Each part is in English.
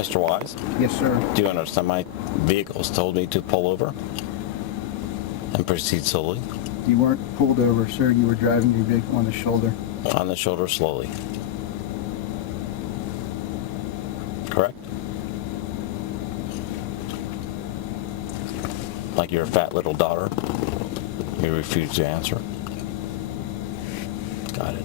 Mr. Wise, Yes, sir. do you understand my vehicle's told me to pull over and proceed slowly? You weren't pulled over, sir. You were driving your vehicle on the shoulder. On the shoulder slowly. Correct? Like your fat little daughter? You refuse to answer? Got it.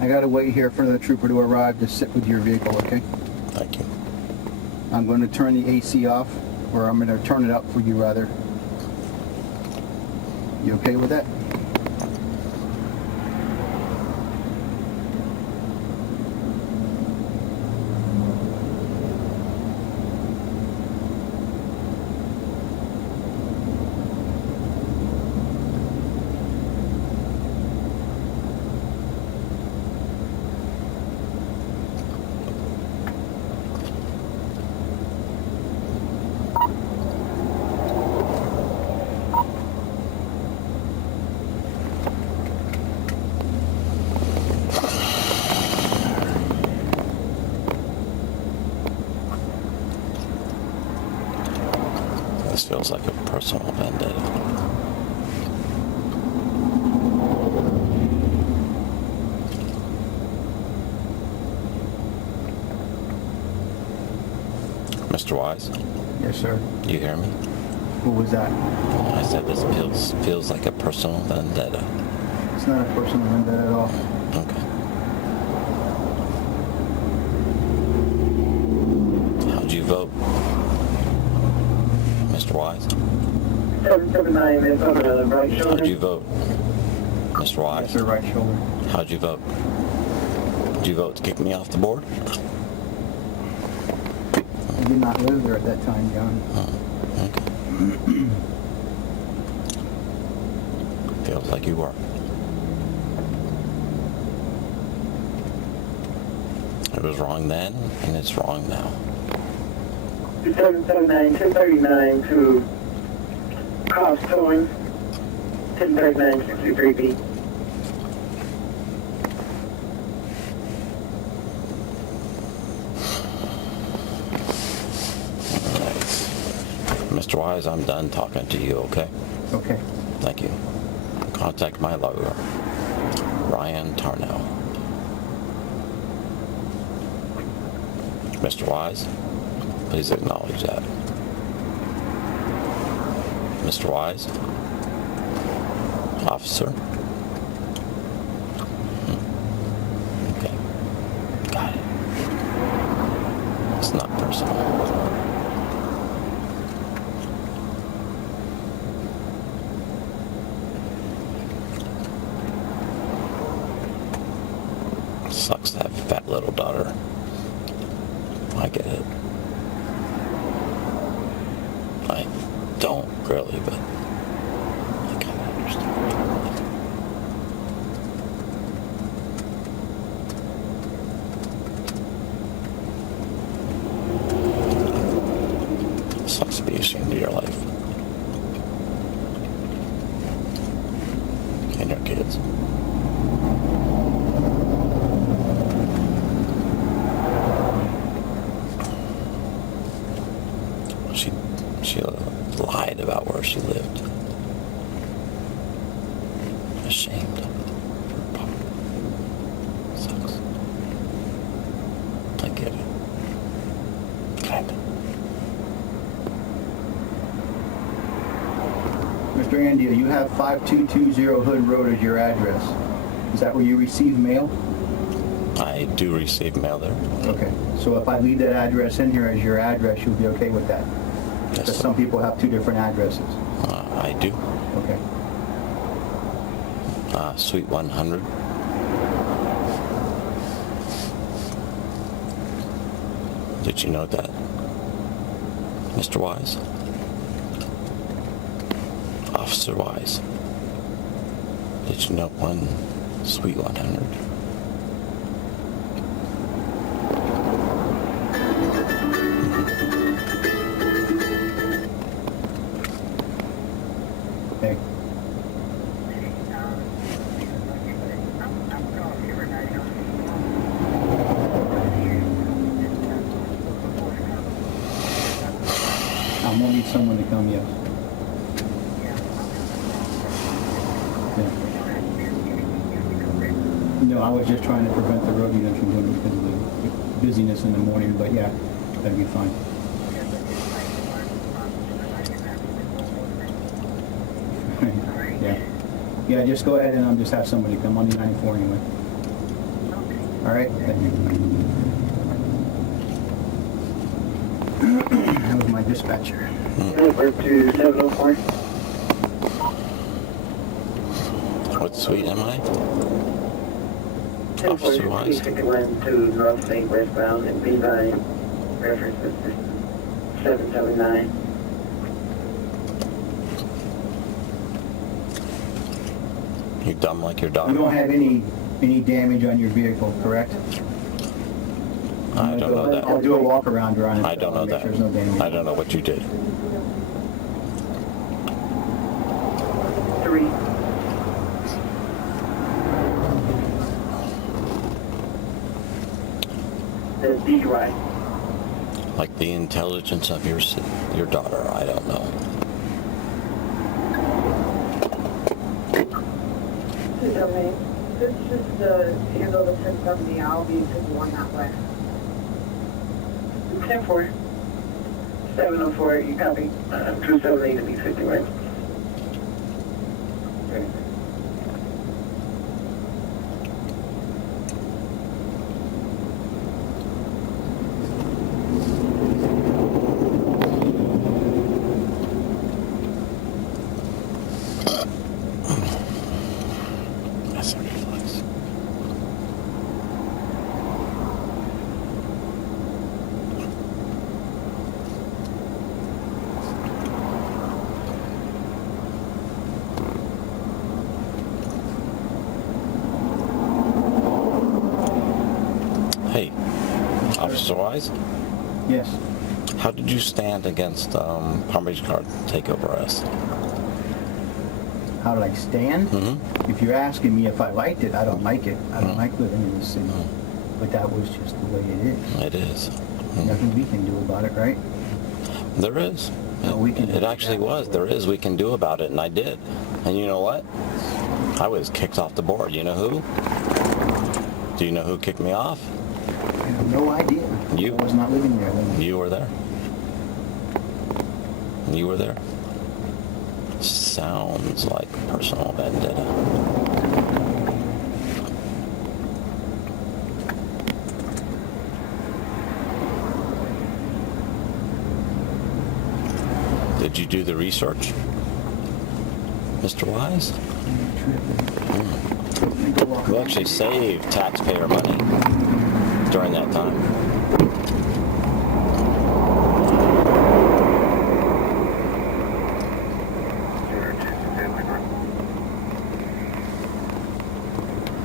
I gotta wait here for the trooper to arrive to sit with your vehicle, okay? Thank you. I'm going to turn the AC off, or I'm going to turn it up for you, rather. You okay with that? This feels like a personal vendetta. Mr. Wise, Yes, sir. you hear me? What was that? I said this feels like a personal vendetta. It's not a personal vendetta at all. Okay. How'd you vote? Mr. Wise? 779 is over the right shoulder. How'd you vote? Mr. Wise? Yes, sir, right shoulder. How'd you vote? Did you vote to kick me off the board? You did not live there at that time, John. Oh, okay. Feels like you were. It was wrong then, and it's wrong now. 779, 1039 to cost towing, 1039, 63 feet. Nice. Mr. Wise, I'm done talking to you, okay? Okay. Thank you. Contact my lawyer, Ryan Tarnell. Mr. Wise, please acknowledge that. Mr. Wise? Officer? Okay. Got it. It's not personal. Sucks to have a fat little daughter. I get it. I don't really, but I kind of understand. Sucks to be ashamed of your life and your kids. She lied about where she lived. Ashamed. Sucks. I get it. Kinda. Mr. Andia, you have 5220 Hood Road as your address. Is that where you receive mail? I do receive mail there. Okay. So if I leave that address in here as your address, you'll be okay with that? Yes, Because sir. some people have two different addresses. I do. Okay. Suite 100. Did you know that, Mr. Wise? Officer Wise. Did you know one sweet 100? Hey. I'm gonna need someone to come, yes. Yeah. No, I was just trying to prevent the road units from going because of the busyness in the morning, but yeah, that'd be fine. Yeah. Yeah, just go ahead and just have somebody come on the 94 anyway. All right, thank you. That was my dispatcher. Over to 704. What suite am I? Officer Officer Wise. 51 to North St. westbound and B9. Reference is 779. You dumb like your You dog? don't have any damage on your vehicle, correct? I don't know I'll that. do a walk around around it. I don't know Make that. sure there's no damage. I don't know what you did. 3. The DUI. Like the intelligence of your daughter, I don't know. Okay, this is just to handle the 1070, I'll be 51 that way. 10-4. 704, you copy. 278 to be 51. Okay. That's a reflex. Hey, Officer Wise, Yes. how did you stand against Palm Beach Car takeover arrest? How did I stand? Mm-hmm. If you're asking me if I liked it, I don't like it. I don't like living in the city. But that was just the way it is. It is. Nothing we can do about it, right? There is. No, we can do It actually that. was. There is. We can do about it, and I did. And you know what? I was kicked off the board. You know who? Do you know who kicked me off? I have no idea. You. I was not living there then. You were there. You were there. Sounds like personal vendetta. Did you do the research, Mr. Wise? We actually saved taxpayer money during that time.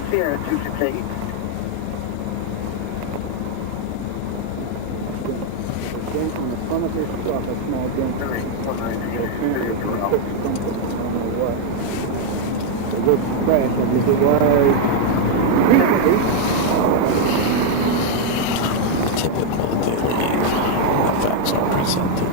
Sierra 268. Dent on the front of his truck, a small dent. I don't know what. It was crashed. I guess it was Typical daily effects are presented.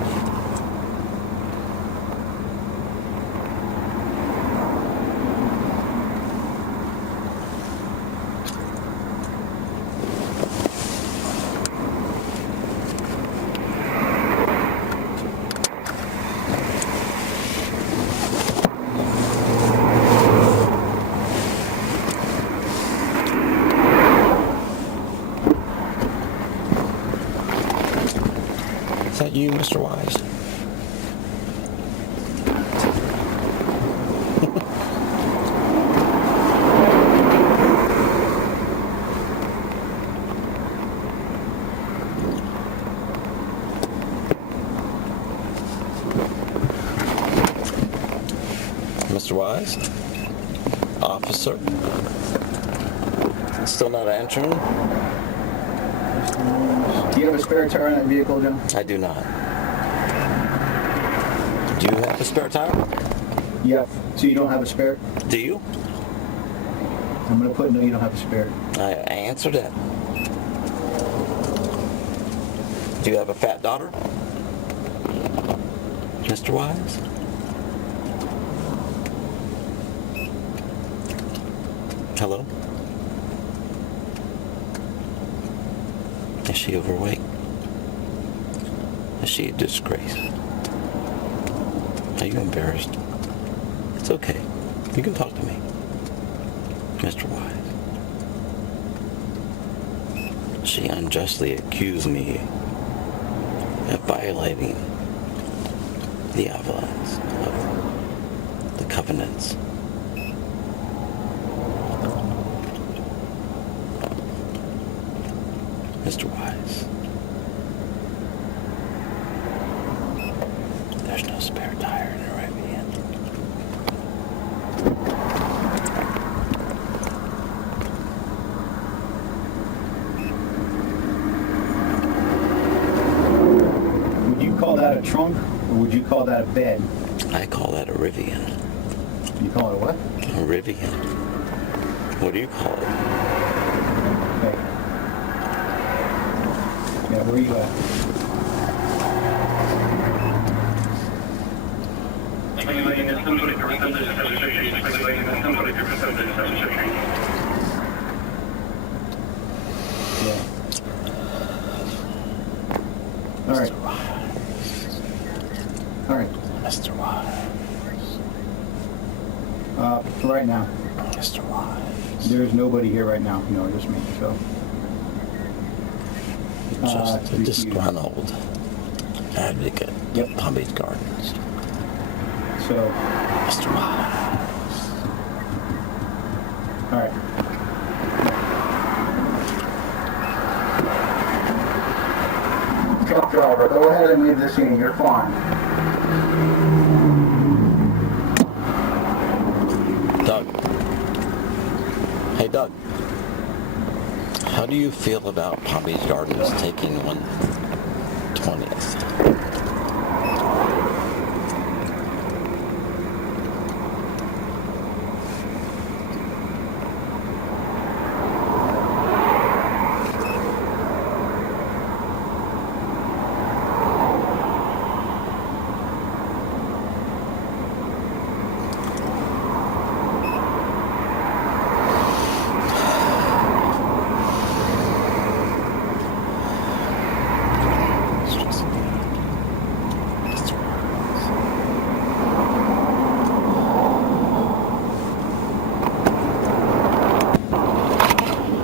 Is that you, Mr. Wise? Mr. Wise? Officer? Still not answering? Do you have a spare tire on that vehicle, John? I do not. Do you have a spare tire? Yeah. So you don't have a spare? Do you? I'm going to put no, you don't have a spare. I answered it. Do you have a fat daughter? Mr. Wise? Hello? Is she overweight? Is she a disgrace? Are you embarrassed? It's okay. You can talk to me. Mr. Wise. She unjustly accused me of violating the outlines of the covenants. Mr. Wise, there's no spare tire in the right hand. Would you call that a trunk or would you call that a bed? I call that a Rivian. You call it a what? A Rivian. What do you call it? Okay. Yeah, where are you at? Yeah. All right. All right. Mr. Wise. For right now, Mr. Wise. there's nobody here right now. No, just me. So. Just a disgruntled advocate. Yep. Palm Beach Gardens. So. Mr. Wise. All right. Truck driver, go ahead and leave the scene. You're fine. Doug. Hey, Doug. How do you feel about Palm Beach Gardens taking 1/20th?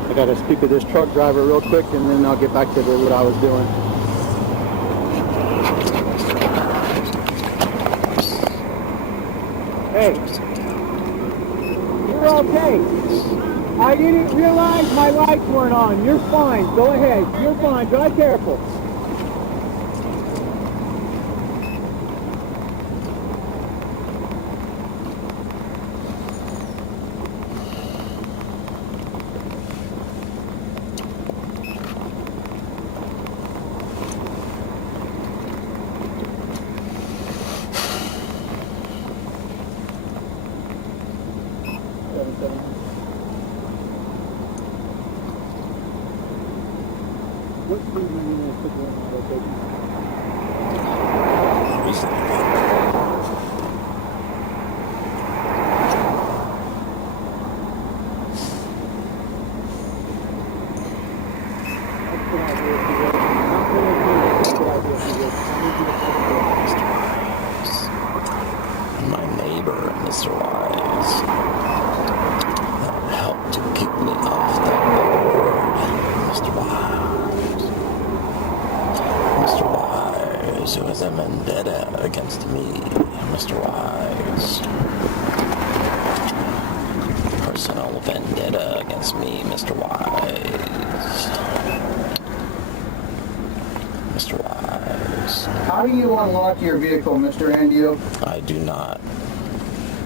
I got to speak with this truck driver real quick, and then I'll get back to what I was doing. Hey, you're okay. I didn't realize my lights weren't on. You're fine. Go ahead. You're fine. Drive careful. What speed do you need to put you in my location? My neighbor, Mr. Wise, that helped to kick me off the board. Mr. Wise. Mr. Wise, who has a vendetta against me. Mr. Wise. Personal vendetta against me, Mr. Wise. Mr. Wise. How do you unlock your vehicle, Mr. Andio? I do not.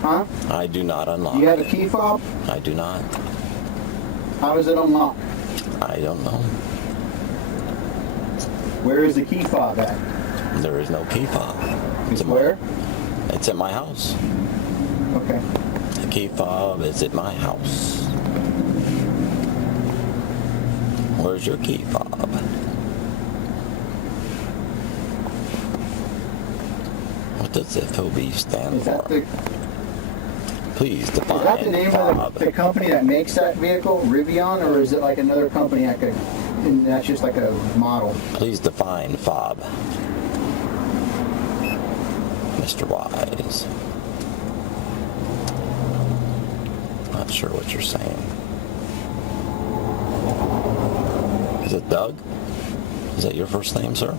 Huh? I do not unlock. You have a key fob? I do not. How is it unlocked? I don't know. Where is the key fob at? There is no key fob. It's at my- where? It's at my house. Okay. The key fob is at my house. Where's your key fob? What does FOB stand Is that for? the Please define Is that the name fob. of the company that makes that vehicle, Rivian, or is it like another company and that's just like a model? Please define fob. Mr. Wise. Not sure what you're saying. Is it Doug? Is that your first name, sir?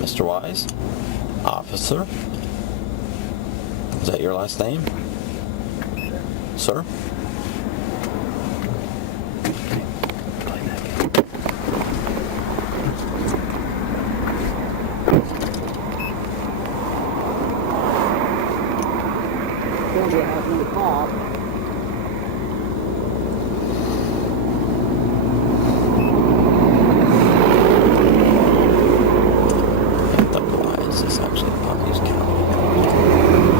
Mr. Wise? Officer? Is that your last name? Sir? Okay, play that game. Sylvia has in the car. Doug Wise is actually Palm Beach County.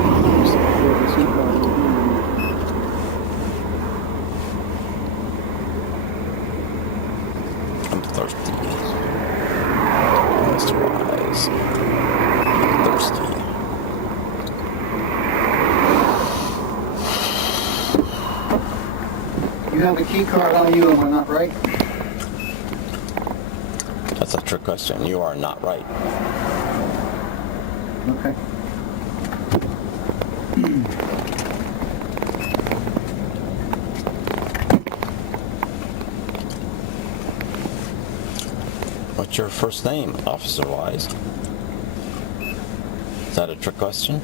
I'm thirsty. Mr. Wise. I'm thirsty. You have a key card on you, am I not right? That's a trick question. You are not right. Okay. What's your first name, Officer Wise? Is that a trick question?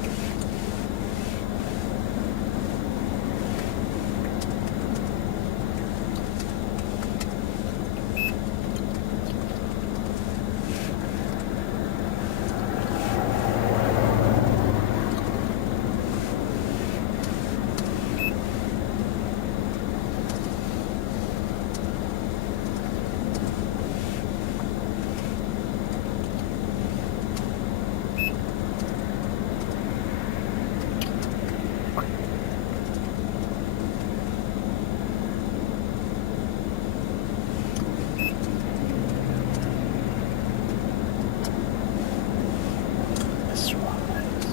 Mr. Wise.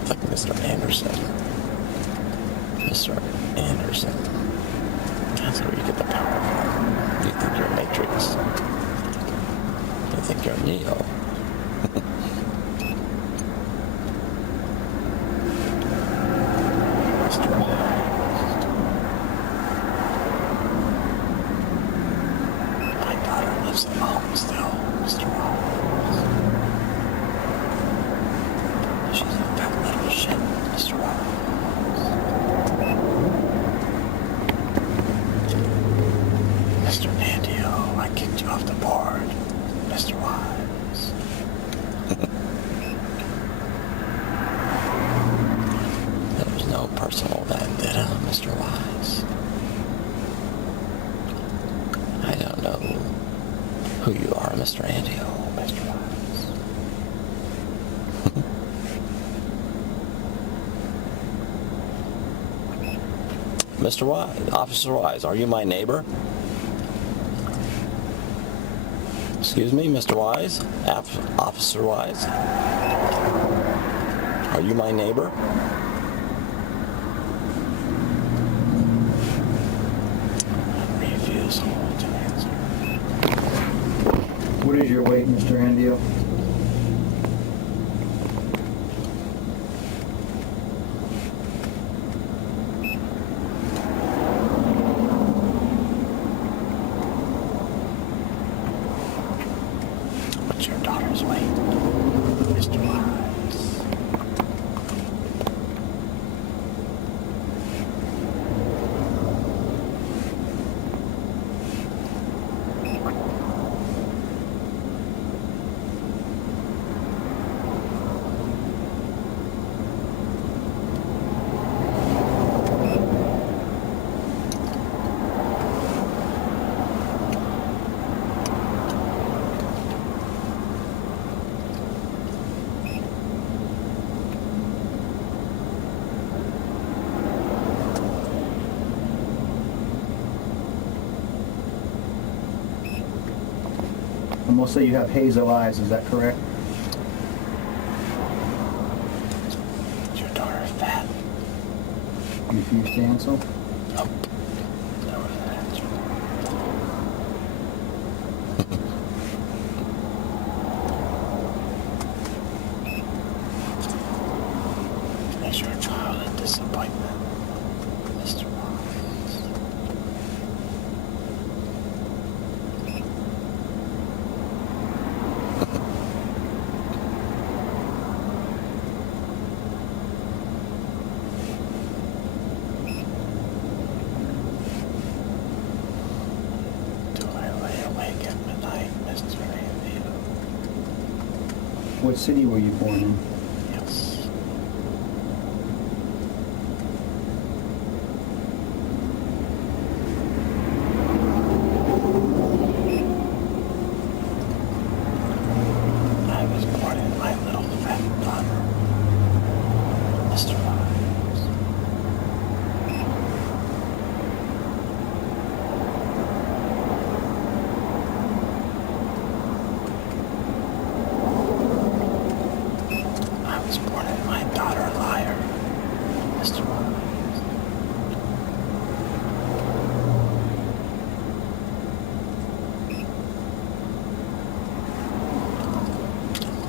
It's like Mr. Anderson. Mr. Anderson. That's where you get the power from. You think you're a Matrix. You think you're a Neo. Mr. Wise. My daughter lives at home still, Mr. Wise. She's a fat little shit, Mr. Wise. Mr. Nandio, I kicked you off the board, Mr. Wise. There was no personal vendetta, Mr. Wise. I don't know who you are, Mr. Nandio, Mr. Wise. Mr. Wise, Officer Wise, are you my neighbor? Excuse me, Mr. Wise? Officer Wise? Are you my neighbor? Refusal to answer. What is your weight, Mr. Andio? What's your daughter's weight, Mr. Wise? we'll say you have hazel eyes, is that correct? Is your daughter fat? You refuse to answer? Nope. Never that answer. Is your child a disappointment, Mr. Wise? Do I lay awake at midnight, Mr. Andy? What city were you born in? Yes. I was born in my little fat daughter, Mr. Wise. I was born in my daughter, liar, Mr. Wise.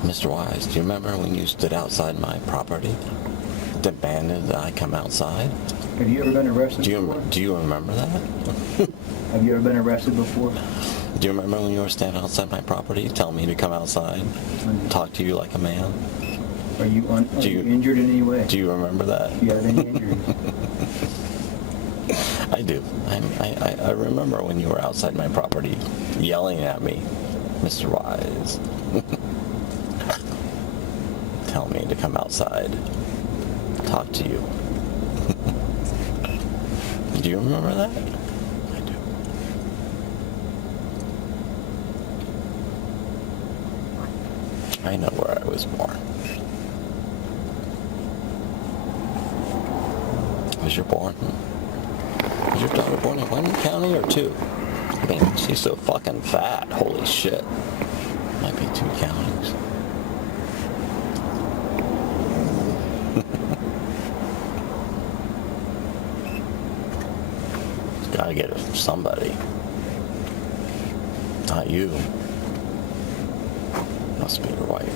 Mr. Wise, do you remember when you stood outside my property, demanded that I come outside? Have you ever been arrested Do before? you remember that? Have you ever been arrested before? Do you remember when you were standing outside my property, telling me to come outside, talk to you like a man? Are you, are Do you you- injured in any way? Do you remember that? Do you have any injuries? I do. I remember when you were outside my property, yelling at me, Mr. Wise. Tell me to come outside, talk to you. Do you remember that? I do. I know where I was born. Was your daughter born in one county or two? I mean, she's so fucking fat. Holy shit. Might be 2 counties. Gotta get it from somebody. Not you. Must be your wife.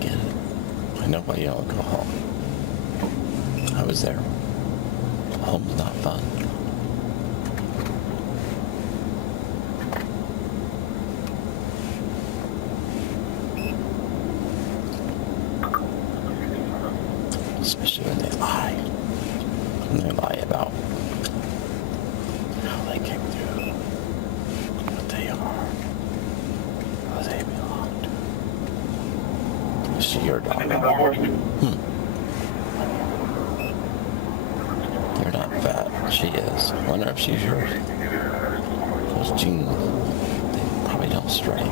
Get it? I know why you don't go home. I was there. Home's not fun. Especially when they lie. When they lie about how they came through, what they are, who they belong to. Is she your daughter? You're not fat. She is. Wonder if she's yours. Those genes, they probably don't stray.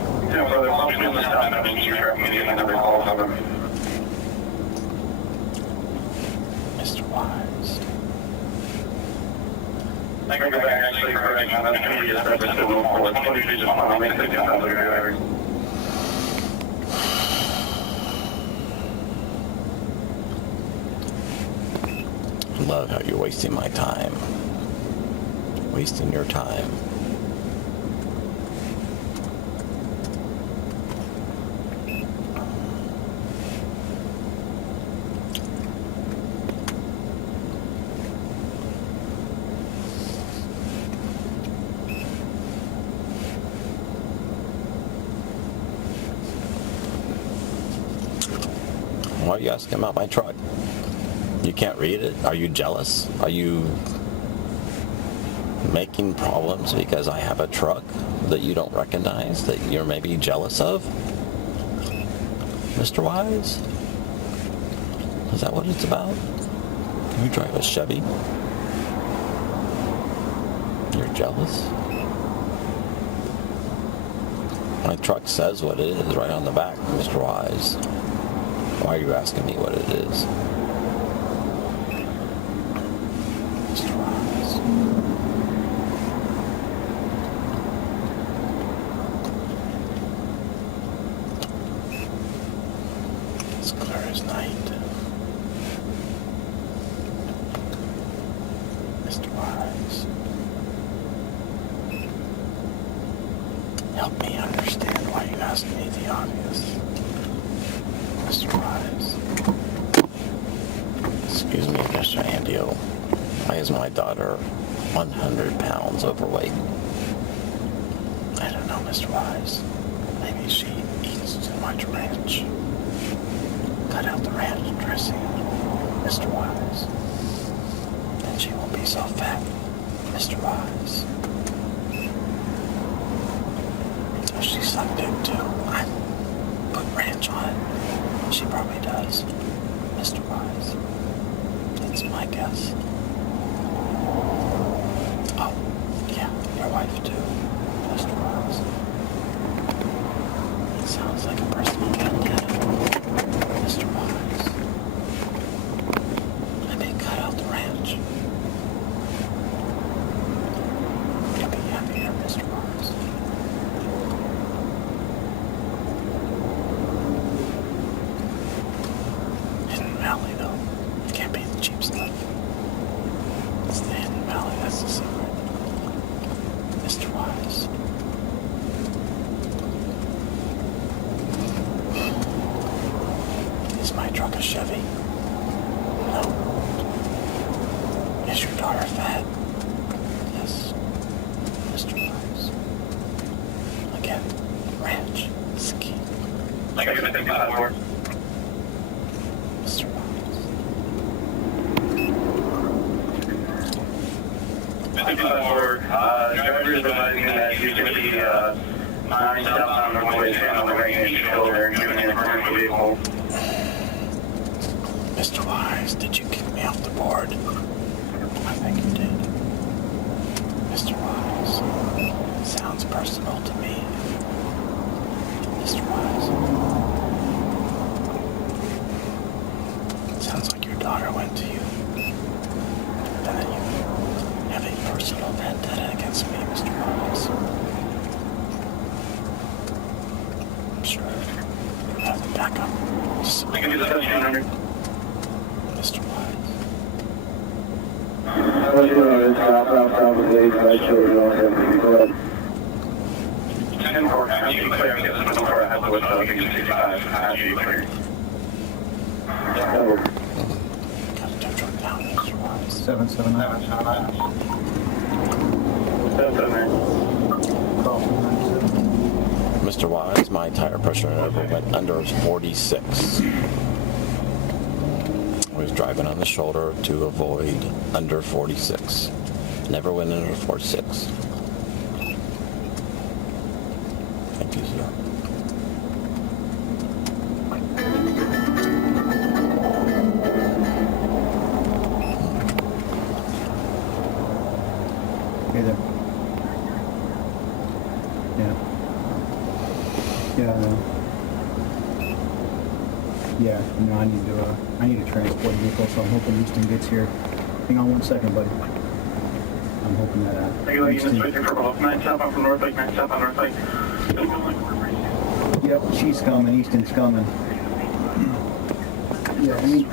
Mr. Wise. I love how you're wasting my time. Wasting your time. Why are you asking about my truck? You can't read it? Are you jealous? Are you making problems because I have a truck that you don't recognize, that you're maybe jealous of? Mr. Wise? Is that what it's about? You drive a Chevy? You're jealous? My truck says what it is right on the back, Mr. Wise. Why are you asking me what it is? Help me understand why you asked me the obvious. Mr. Wise. Excuse me, Mr. Andio. Why is my daughter 100 pounds overweight? I don't know, Mr. Wise. Maybe she eats too much ranch. Cut out the ranch dressing, Mr. Wise. Then she won't be so fat, Mr. Wise. Does she suck dick too? I put ranch on it. She probably does, Mr. Wise. That's my guess. Oh, yeah, your wife too, Mr. Wise. It sounds like a personal vendetta, Mr. Wise. I may cut out the ranch. You'll be happier, Mr. Wise. Hidden Valley, though. It can't be the cheap stuff. It's the Hidden Valley, that's the secret. Mr. Wise. Is my truck a Chevy? No. Is your daughter fat? Yes. Mr. Wise. Again, ranch is key. Mr. Wise. Drivers advising that you can be 9 southbound northway on the right-hand shoulder, doing an commercial vehicle. Mr. Wise, did you kick me off the board? I think you did. Mr. Wise, sounds personal to me. Mr. Wise. Sounds like your daughter went to you. And then you have a personal vendetta against me, Mr. Wise. I'm sure you have the backup. Just I can do that, Mr. Wise. Got a tow truck down, Mr. Wise. 779. Mr. Wise, my tire pressure never went under 46. I was driving on the shoulder to avoid under 46. Never went under 46. Thank you, sir. Hey there. Yeah. Yeah. Yeah. No, I need to transport vehicle, so I'm hoping Houston gets here. Hang on one second, buddy. I'm hoping that Houston... for both 9 southbound from North Lake, 9 southbound North Lake. Yep, she's coming. Houston's coming. Yeah, I need...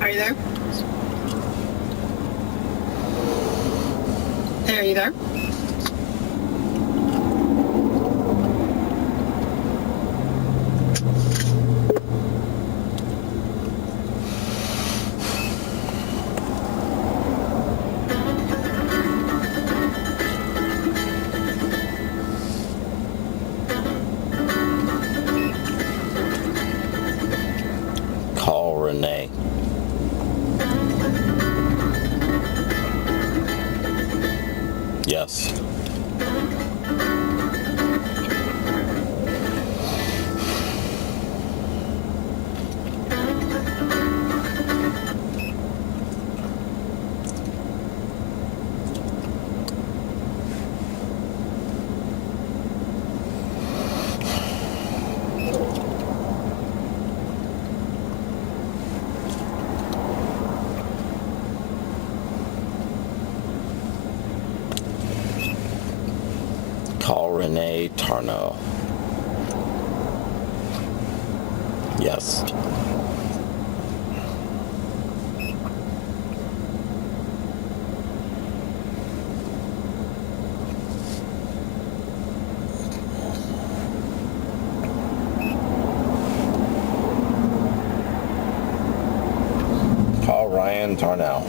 Are you there? Hey, are you there? Tarnow. Yes. Call Ryan Tarnow.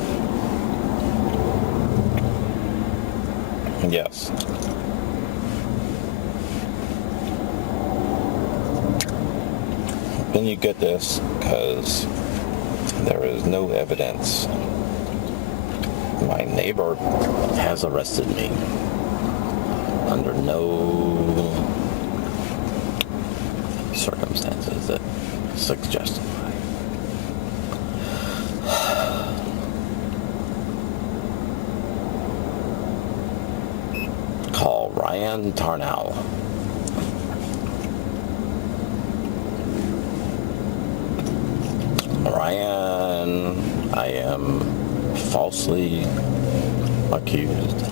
Yes. Then you get this because there is no evidence. My neighbor has arrested me under no circumstances that suggest Call Ryan Tarnow. Ryan, I am falsely accused.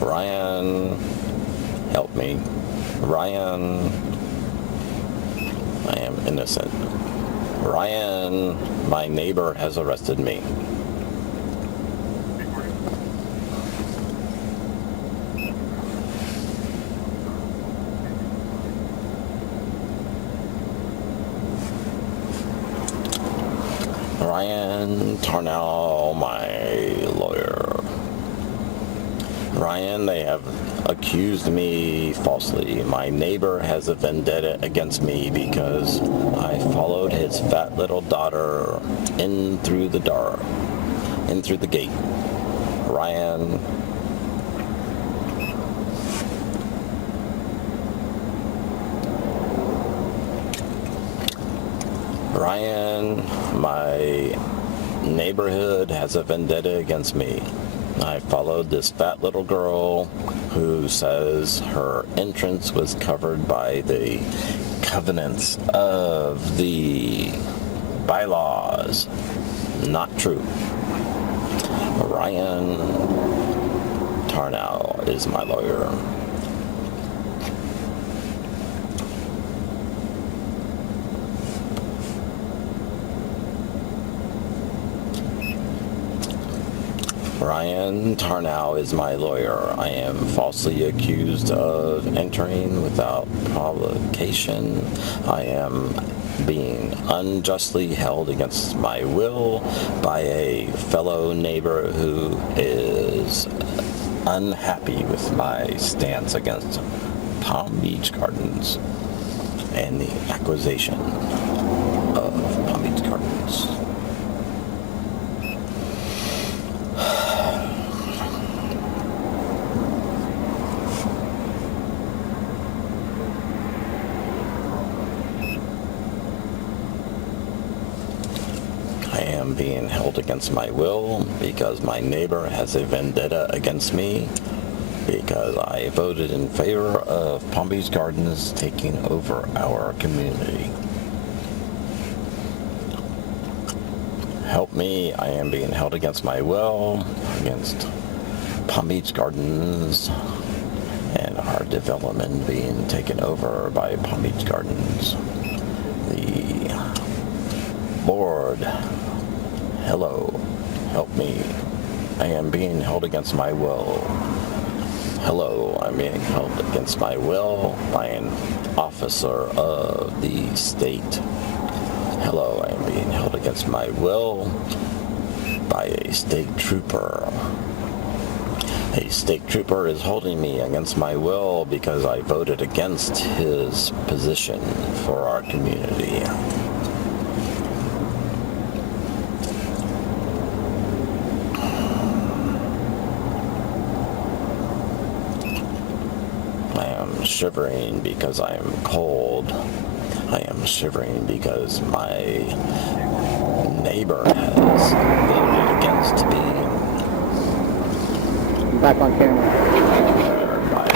Ryan, help me. Ryan, I am innocent. Ryan, my neighbor has arrested me. Ryan Tarnow, my lawyer. Ryan, they have accused me falsely. My neighbor has a vendetta against me because I followed his fat little daughter in through the gate. Ryan, my neighborhood has a vendetta against me. I followed this fat little girl who says her entrance was covered by the covenants of the bylaws. Not true. Ryan Tarnow is my lawyer. Ryan Tarnow is my lawyer. I am falsely accused of entering without provocation. I am being unjustly held against my will by a fellow neighbor who is unhappy with my stance against Palm Beach Gardens and the acquisition of Palm Beach Gardens. Being held against my will because my neighbor has a vendetta against me because I voted in favor of Palm Beach Gardens taking over our community. Help me, I am being held against my will against Palm Beach Gardens and our development being taken over by Palm Beach Gardens. The board, hello, help me. I am being held against my will. Hello, I'm being held against my will by an officer of the state. Hello, I am being held against my will by a state trooper. A state trooper is holding me against my will because I voted against his position for our community. Shivering because I am cold. I am shivering because my neighbor has voted against being back on camera. By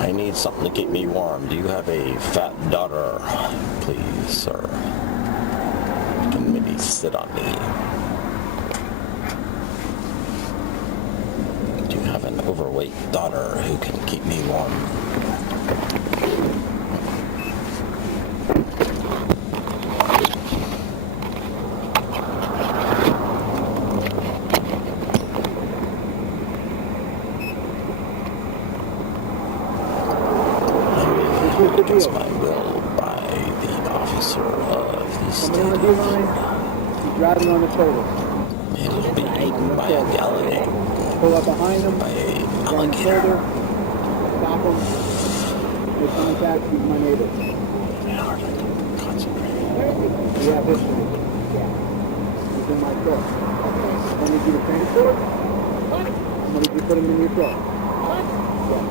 I need something to keep me warm. Do you have a fat daughter, please, sir? You can maybe sit on me. daughter who can keep me warm. Against my will by the officer of the state Coming on of the line. He's driving on the shoulder. He will be eaten by a alligator. Pull up behind him. By a On the alligator. shoulder. Stop him. Make contact. He's my neighbor. I hardly concentrate. You have history. Yeah. He's in my truck. I need you to transport. I need you to put him in your truck. Yeah.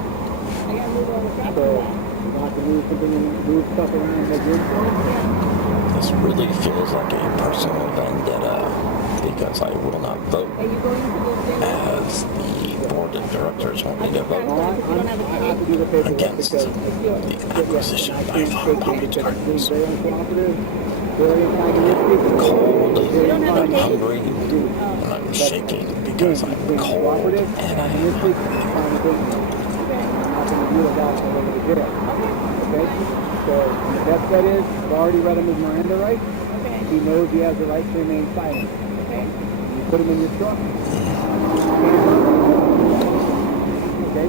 So, you have to move something and move stuff around and make room for him. This really feels like a personal vendetta because I will not vote as the board of directors want me to vote I have to do the paperwork against because the acquisition by public charges. very uncooperative, very antagonistic, Cold, very I'm unkind. hungry, and I'm shaking because I'm cold and I am hungry. I'm not going to deal with that all over the jail. Okay? So, the best bet is, I've already read him his Miranda rights. He knows he has the right to remain silent. You put him in your truck. Okay?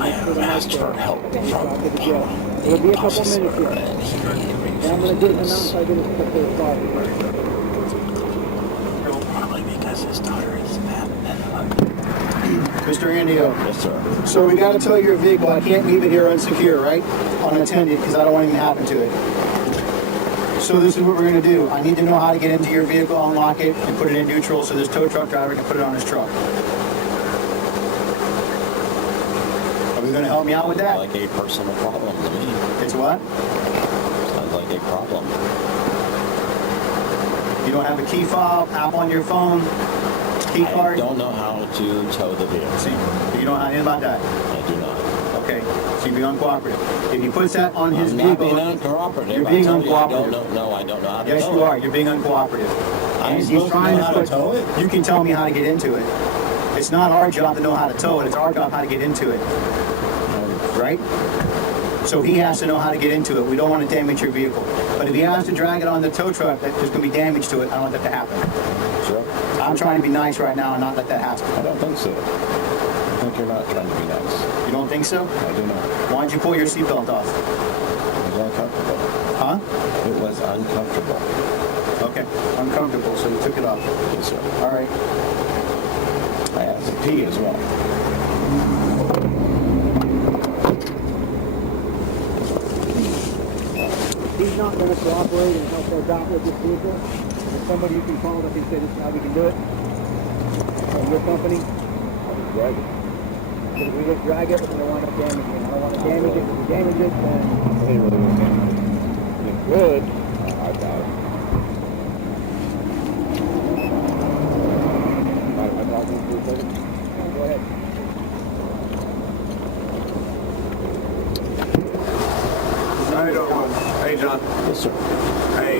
I have asked for help from It'll be a the couple officer minutes here. and he And I'm going to get him out refuses. so I get his stuff to the car. Probably because his daughter is fat and ugly. Mr. Andio, Yes, sir. so we got to tow your vehicle. I can't leave it here unsecure, right? Unattended, because I don't want anything to happen to it. So this is what we're going to do. I need to know how to get into your vehicle, unlock it, and put it in neutral so this tow truck driver can put it on his truck. Are we going to help me out with that? Like a personal problem to me. It's what? Sounds like a problem. You don't have a key fob, app on your phone, key I card? don't know how to tow the vehicle. See, you don't know anything about that? I do not. Okay, so you're being uncooperative. If he puts that on his I'm not vehicle... being uncooperative. You're being I tell you, I uncooperative. don't know. No, I don't know how to Yes, tow you it. are. You're being uncooperative. I'm And he's supposed to trying know how to put- tow it? You can tell me how to get into it. It's not our job to know how to tow it. It's our job how to get into it. Right? So he has to know how to get into it. We don't want to damage your vehicle. But if he has to drag it on the tow truck, there's going to be damage to it. I don't want that to happen. Sure. I'm trying to be nice right now and not let that I happen. don't think so. I think you're not trying to be nice. You don't think so? I do not. Why don't you pull your seatbelt off? It was uncomfortable. Huh? It was uncomfortable. Okay. Uncomfortable, so you took it off. Yes, sir. All right. I have to pee as well. He's not going to cooperate and help us out with this vehicle. There's somebody you can call that can say this is how we can do it. From your company. I'll just drag it. Because if we just drag it, we're going to wind up damaging it. I don't want to damage it. If we damage it, then... Hey, really good damage. It could. I doubt it. Mind if I talk to you for a second? Go ahead. How you doing? Hey, John. Yes, sir. Hey,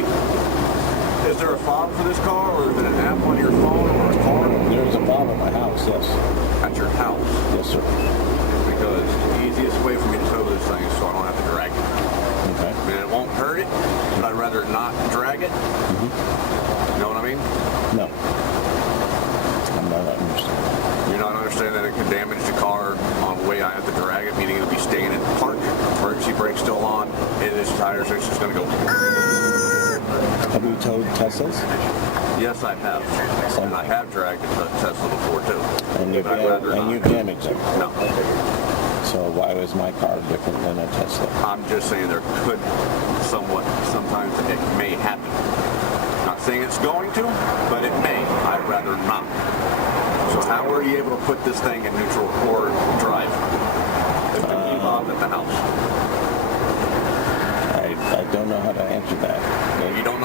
is there a fob for this car, or is it an app on your phone or a car? There's a fob at my house, yes. At your house? Yes, sir. Because the easiest way for me to tow this thing is so I don't have to drag it. Okay. I mean, it won't hurt it, but I'd rather not drag it. You know what I mean? No. I'm not understanding. You're not understanding that it could damage the car on the way I have to drag it, meaning it'll be staying in park, emergency brake still on, and its tires are just going to go. Have you towed Teslas? Yes, I have. And I have dragged a Tesla before, too. And you've, But I'd rather not. damaged them. No. So why was my car different than a Tesla? I'm just saying there could sometimes it may happen. Not saying it's going to, but it may. I'd rather not. So how are you able to put this thing in neutral or drive? If the key fob at the house. I don't know how to answer that. You don't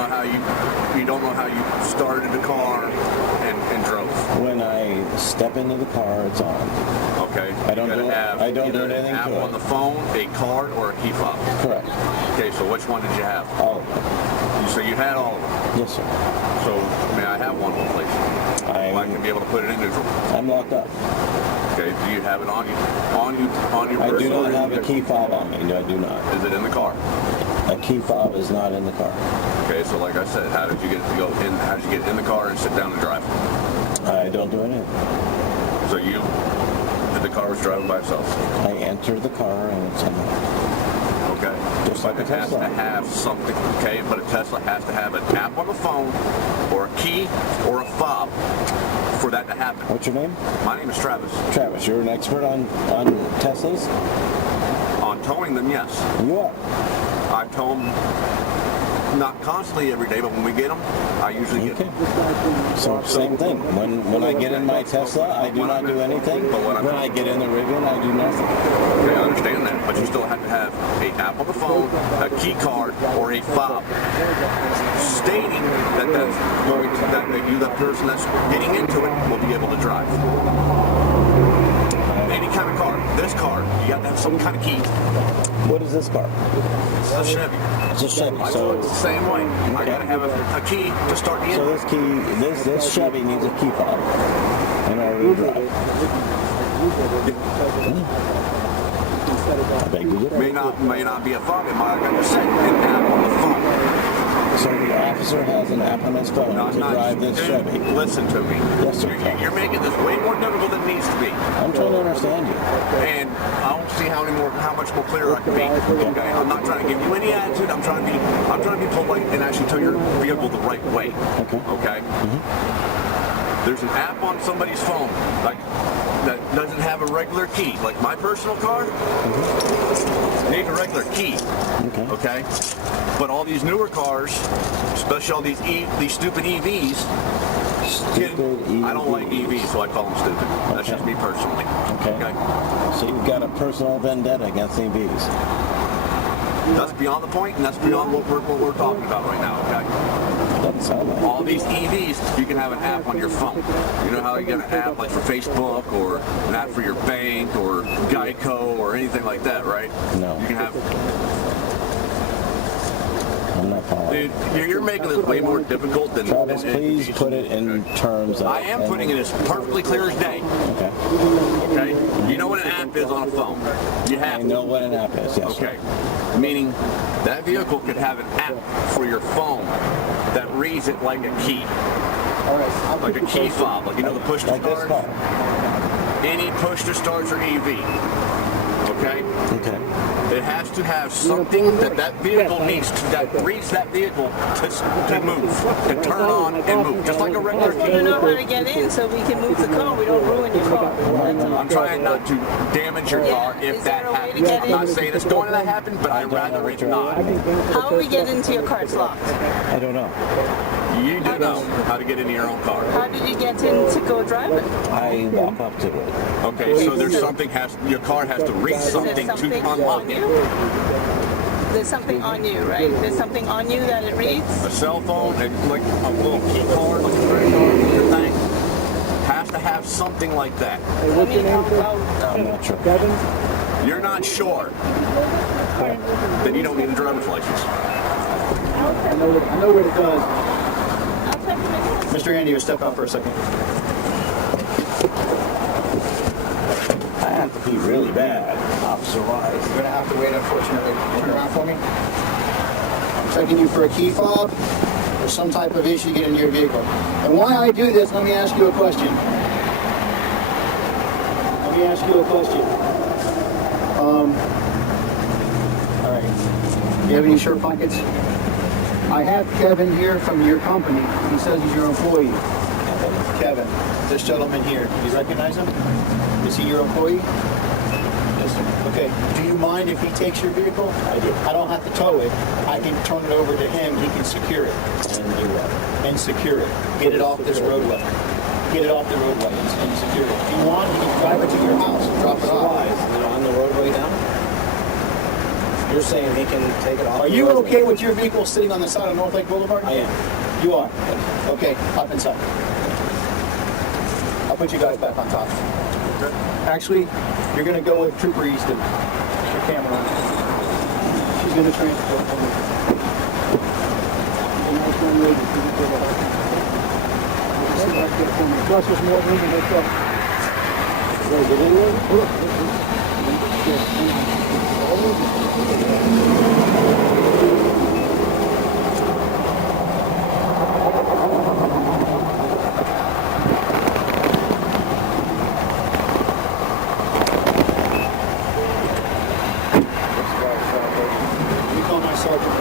know how you started the car and drove. When I step into the car, it's on. Okay. I don't You gotta do- have I don't either do anything an app to it. on the phone, a card, or a key fob. Correct. Okay, so which one did you have? All of them. So you had all of them. Yes, sir. So may I have one, please? I can be able to put it in neutral. I'm locked up. Okay. Do you have it on you. On your I do personal not have a vehicle. key fob on me. No, I do not. Is it in the car? A key fob is not in the car. Okay, so like I said, how did you get to go in? How did you get in the car and sit down and drive? I don't do anything. So the car was driving by itself. I entered the car and it's Okay. Just like But a it has Tesla. to have something. Okay, but a Tesla has to have an app on the phone, or a key, or a fob for that to happen. What's your name? My name is Travis. Travis, you're an expert on Teslas? On towing them, yes. You are. I tow them not constantly every day, but when we get them, I usually get Okay. them. So same thing. When I get in my Tesla, I do not do anything. But when When I get in the Rivian, I do nothing. Okay, I understand that, but you still have to have an app on the phone, a key card, or a fob stating that that's going to, that you, the person that's getting into it, will be able to drive. Any kind of car, this car, you have to have some kind of key. What is this car? It's a Chevy. It's a Chevy. I So, it's the same way. I gotta have a key to start the so engine. this Chevy needs a key fob in order to drive. I beg to differ. May not be a fob. It might, like I just said, an app on the phone. So the officer has an app on his phone to drive this Chevy. Listen to me. Yes, sir. You're making this way more difficult than it needs to be. I'm trying to understand you. And I don't see how much more clear I can be. Okay, I'm not trying to give you any attitude. I'm trying to be polite and actually tow your vehicle the right way. Okay. Okay. There's an app on somebody's phone that doesn't have a regular key. Like my personal car needs a regular key. Okay. But all these newer cars, especially all these stupid EVs. I don't like EVs, so I call them stupid. That's just me personally. Okay. So you've got a personal vendetta against EVs. That's beyond the point, and that's beyond what we're talking about right now, okay? Doesn't sound like it. All these EVs, you can have an app on your phone. You know how you get an app like for Facebook or an app for your bank or Geico or anything like that, right? No. You can have... I'm not following. Dude, you're making this way more difficult than... Travis, please put it in terms of... I am putting it as perfectly clear as day. Okay. Okay? You know what an app is on a phone. You have I know what an app is, yes. Okay. Meaning that vehicle could have an app for your phone that reads it like a key. Like a key fob, like you know the push to Like this start. car. Any push to starts or EV. Okay? Okay. It has to have something that vehicle needs to, that reads that vehicle to move, to turn on and move, just like a regular We want key. to know how to get in so we can move the car. We don't ruin your car. That's all. I'm trying not to damage your car Yeah, if is that there a way to happens. get I'm not in? saying it's going to happen, but I'd rather it not. How do we get into your car? It's locked. I don't know. You do know how to get into your own car. How did you get in to go drive it? I walk up to it. Okay, so there's something your car has to read something to unlock on it. you? There's something on you, right? There's something on you that it reads? A cell phone, like a little key card, like a credit card, your thing, has to have something like that. Hey, what's your name, sir? I'm not sure. Kevin? You're not sure, then you don't need a driver's license. I know where it goes. I'll check the next one. Mr. Andy, you step out for a second. I have to be really bad, officer-wise. You're gonna have to wait, unfortunately. Turn around for me. I'm checking you for a key fob or some type of issue to get into your vehicle. And why I do this, let me ask you a question. All right. Do you have any shirt pockets? I have Kevin here from your company. He says he's your employee. Kevin, this gentleman here, do you recognize him? Is he your employee? Yes, sir. Okay. Do you mind if he takes your vehicle? I do. I don't have to tow it. I can turn it over to him. He can secure it. And do what? And secure it. Get it off this roadway. Get it off the roadway and secure it. If you want, you can drive it to your house and drop it off. Is it on the roadway now? You're saying he can take it off? Are you okay with your vehicle sitting on the side of North Lake Boulevard? I am. You are? Okay, hop inside. I'll put you guys back on top. Actually, you're going to go with Trooper Easton. Your camera. She's going to transport for me. Plus, there's more room in the truck. Gotta get in there? Hold up. Yes, Let me call my sergeant.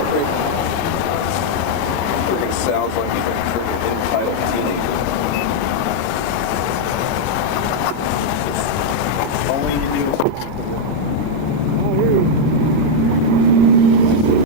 Everything sounds like